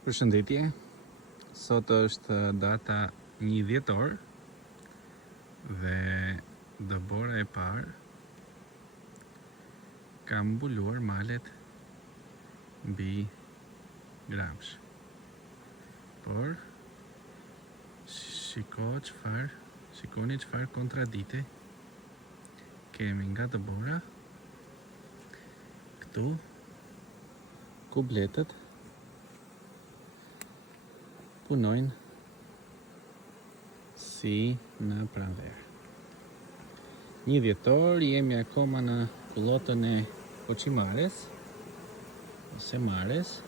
Përshëndetje, sot është data 1 dhjetor dhe dëbora e parë ka mbuluar malet mbi Gramsh. Por shikoni çfarë kontradite kemi nga dëbora këtu ku bletët punojnë si në pranverë. 1 dhjetor, jemi akoma në kullotën e Koqimares ose Mares.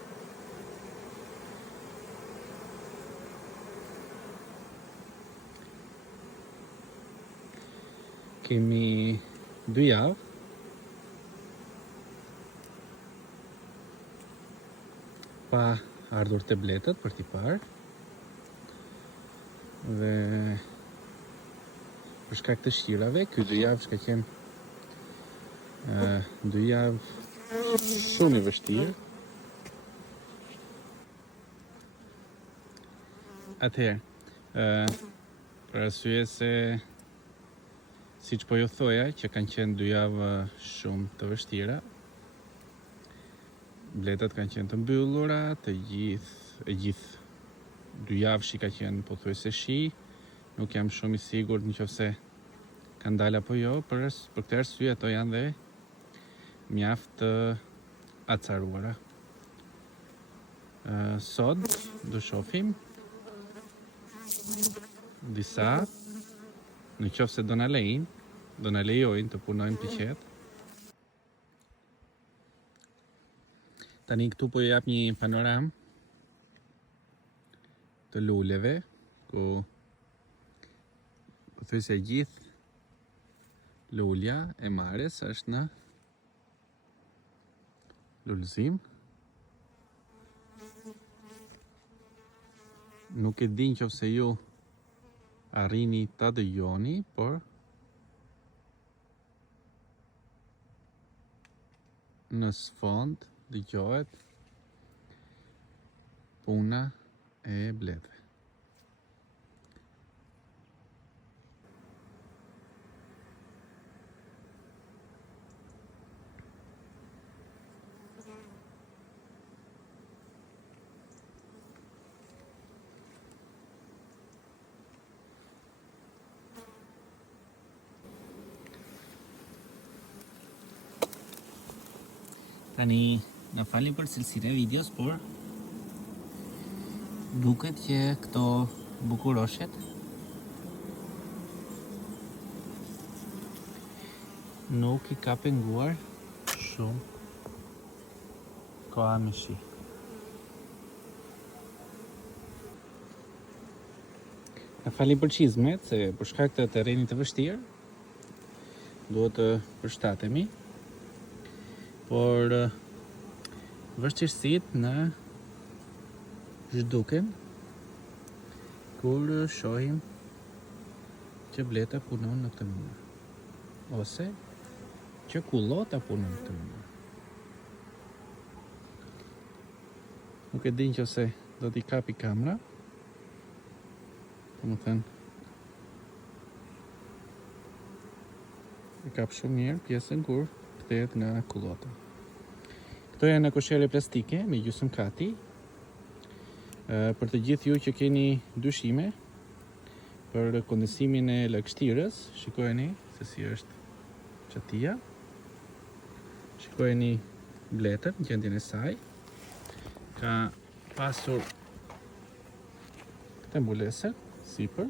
Kemi 2 javë pa ardhur të bletët për t'i parë. Dhe për shkak të shqirave, ky 2 javë ka qenë 2 javë shumë i vështirë. Atëherë, për arsye se siç po ju thoja që kanë qenë 2 javë shumë të vështira, bletët kanë qenë të mbyllura, e gjithë 2 javë shi ka qenë pothuajse shi. Nuk jam shumë i sigurt nëse kanë dalë apo jo, për këtë arsye ato janë dhe mjaft të acaruara. Sot do shohim disa, nëse do na lejojnë të punojnë të qetë. Tani këtu po jap një panoram të luleve, ku pothuajse gjithë lulja e Mares është në lulëzim. Nuk e di nëse ju arrini ta dëgjoni, por në sfond dëgjohet puna e bletëve. Tani na falni për cilësinë e videos, por duket që këto bukuroshet nuk i ka penguar shumë koha me shi. Na falni për çizmet, se për shkak të terrenit të vështirë duhet të përshtatemi, por vështirësitë në zhduken kur shohim që bleta punon në këtë mënyrë, ose që kullota punon në këtë mënyrë. Nuk e di nëse do t'i kapi kamera, domethënë e kap shumë mirë pjesën kur kthehet nga kullota. Këto janë koshere plastike me gjysmëkati. Për të gjithë ju që keni dyshime për kondensimin e lagështirës, shikojeni se si është çatia. Shikojeni bletën në gjendjen e saj. Ka pasur këtë mbulesë sipër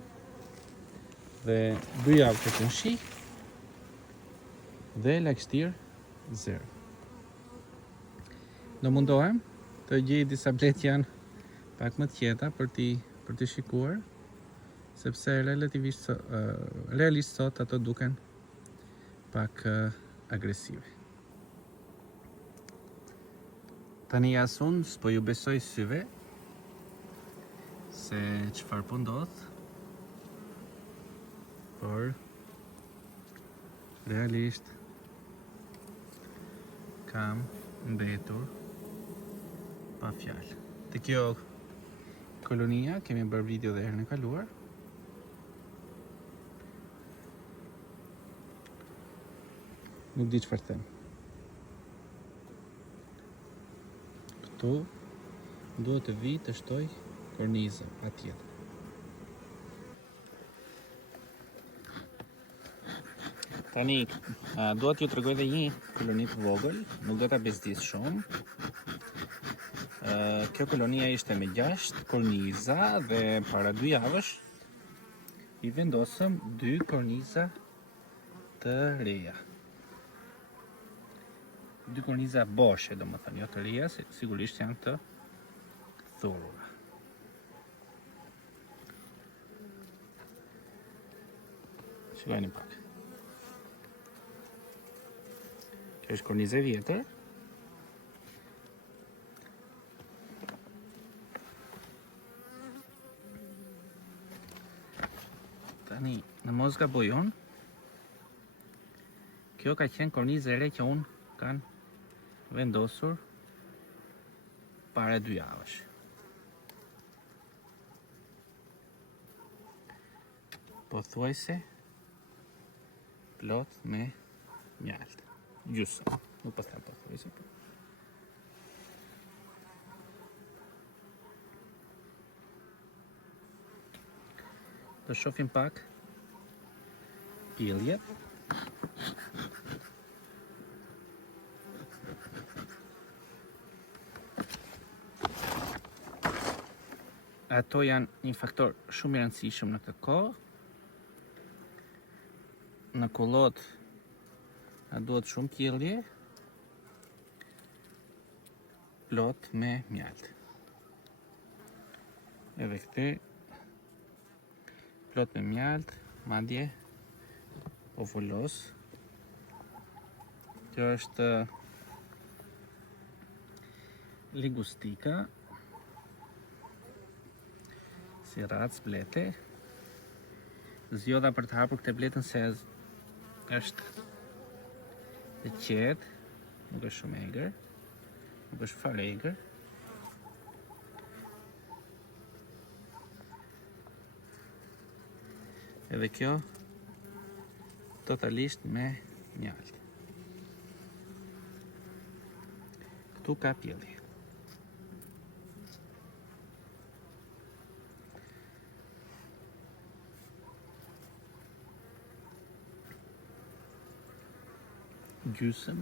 dhe 2 javë ka qenë shi dhe lagështirë 0. Do mundohem të gjej disa bletë janë pak më të qeta për t'i shikuar, sepse realisht sot ato duken pak agresive. Tani as unë s'po ju besoj syve se çfarë po ndodh, por realisht kam mbetur pa fjalë. Të kjo kolonia, kemi bërë video dhe herën e kaluar. Nuk di çfarë them. Këtu duhet të vi të shtoj kornizën patjetër. Tani, duhet ju tregoj edhe një koloni të vogël, nuk do ta bezdis shumë. Kjo kolonia ishte me 6 korniza dhe para 2 javësh I vendosëm 2 korniza të reja. 2 korniza boshe, domethënë, jo të reja, sigurisht janë të thurura. Shikojeni pak. Kjo është kornizë e vjetër. Tani, në mos gabojon, kjo ka qenë kornizë e re që unë kanë vendosur para 2 javësh. Pothuajse plot me mjalt. Gjysmë, nuk po them pothuajse. Do shohim pak pjelljet. Ato janë një faktor shumë I rëndësishëm në këtë kohë. Në kullot duhet shumë pjellje, plot me mjalt. Edhe këtë plot me mjalt, madje ovulos. Kjo është ligustika, si rac blete. Zgjodha për të hapur këtë bletën se është e qetë, nuk është shumë egër, nuk është fare egër. Edhe kjo totalisht me mjalt. Këtu ka pjellje. Gjysëm.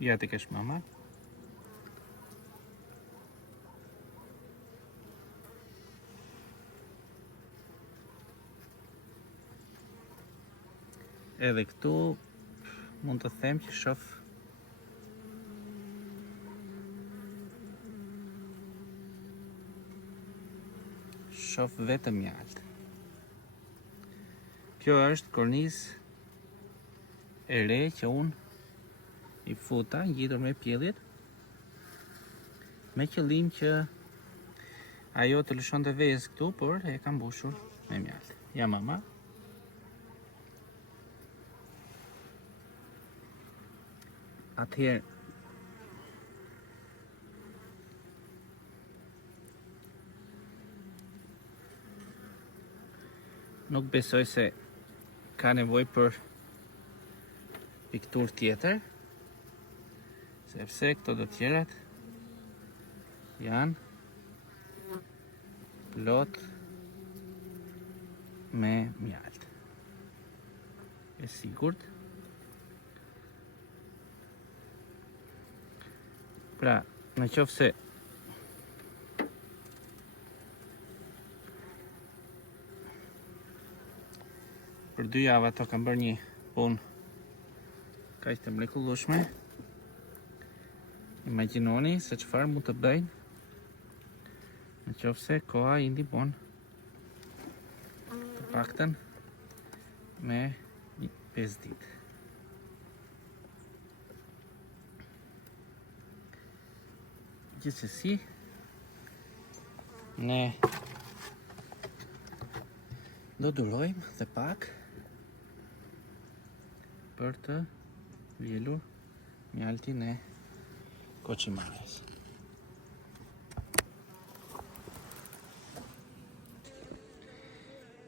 Ja të kesh mama. Edhe këtu mund të them që shoh vetëm mjalt. Kjo është kornizë e re që unë I futa, ngjitur me pjellit, me qëllim që ajo të lëshonte vezë këtu, por e ka mbushur me mjalt. Ja mama. Atëherë nuk besoj se ka nevojë për pikturë tjetër, sepse këto të tjerat janë plot me mjalt. E sigurt. Pra, në qoftë se për 2 javë ato kanë bërë një punë kaq të mrekullueshme, imagjinoni se çfarë mund të bëjnë në qoftë se koha I ndihmon të paktën me 5 ditë. Gjithsesi, Ne do durojmë dhe pak për të vjelur mjaltin e koqimares.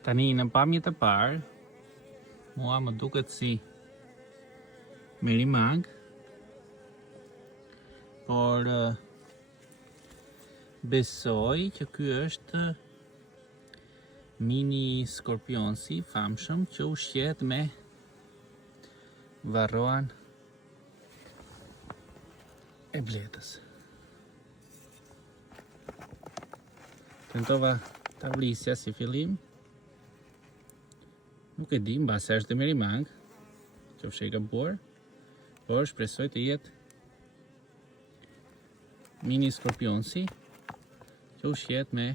Tani në pamjet e parë, mua më duket si merimang, por besoj që ky është mini skorpionsi famshëm që ushqehet me varroan e bletës. Tentova ta vlisja si fillim. Nuk e di, mbase është merimang, qofshe i gabuar, por shpresoj të jetë mini skorpionsi që ushqehet me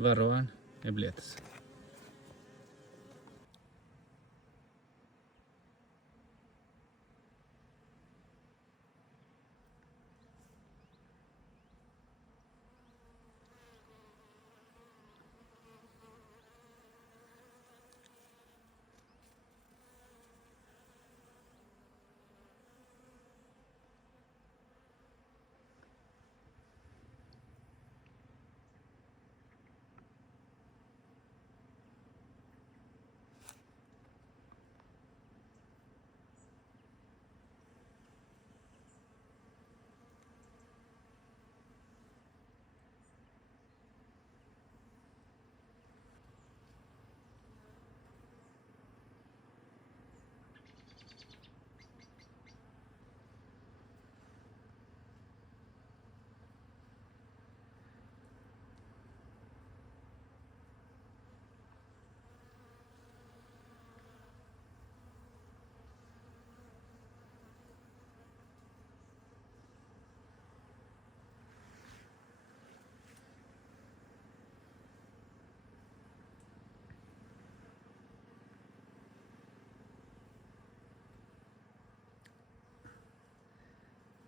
varroan e bletës.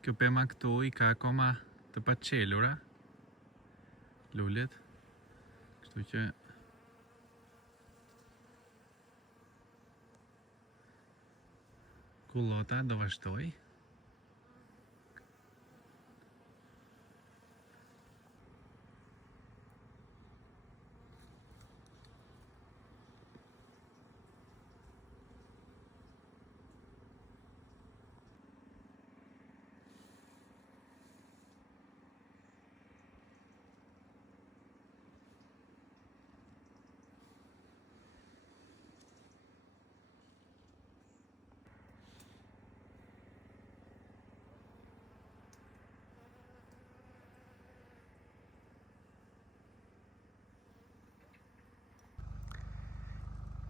Kjo pema këtu i ka akoma të paqelura lullet, kështu që kullota do vazhdoj.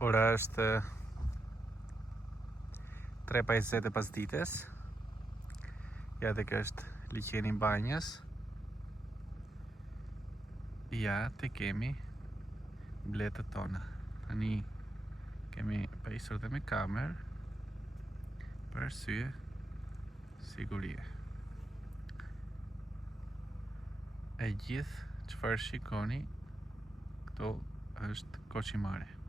Ora është 3:20 e pasdites. Ja tek është liqeni i banjës. Ja te kemi bletët tona. Tani kemi pajisur dhe me kamerë për arsye sigurie. E gjithë çfarë shikoni këto është koqimare.